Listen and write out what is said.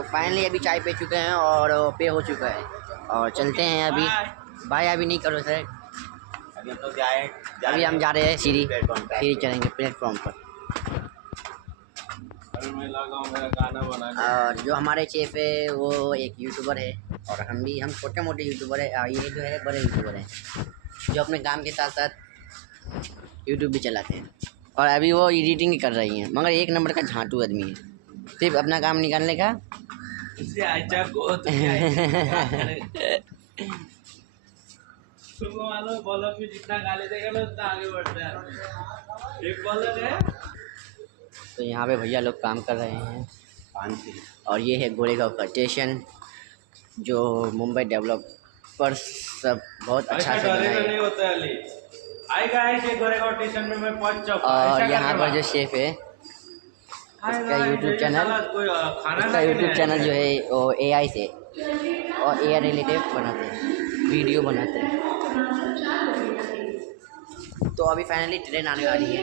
तो फाइनली अभी चाय पी चुके हैं और पे हो चुका है और चलते हैं अभी। भाई अभी नहीं करो सर, अभी हम लोग जाए अभी हम जा रहे हैं सीढ़ी प्लेटफॉर्म चढ़ेंगे प्लेटफॉर्म पर। गाना बना और जो हमारे चेफ है वो एक यूट्यूबर है और हम छोटे मोटे यूट्यूबर है। ये जो है बड़े यूट्यूबर हैं जो अपने काम के साथ साथ यूट्यूब भी चलाते हैं। और अभी वो एडिटिंग कर रही हैं, मगर एक नंबर का झांटू आदमी है, सिर्फ अपना काम निकालने का। तुमको मालूम बॉलर भी जितना गाली देगा ना उतना आगे बढ़ता है। एक बॉलर है तो यहाँ पे भैया लोग काम कर रहे हैं और ये है गोरेगांव का स्टेशन जो मुंबई डेवलपर्स सब बहुत अच्छा से बनाए। और यहाँ पर जो शेफ है इसका यूट्यूब चैनल जो है वो AI से और AI रिलेटेड बनाते हैं, वीडियो बनाते हैं। तो अभी फाइनली ट्रेन आने वाली है।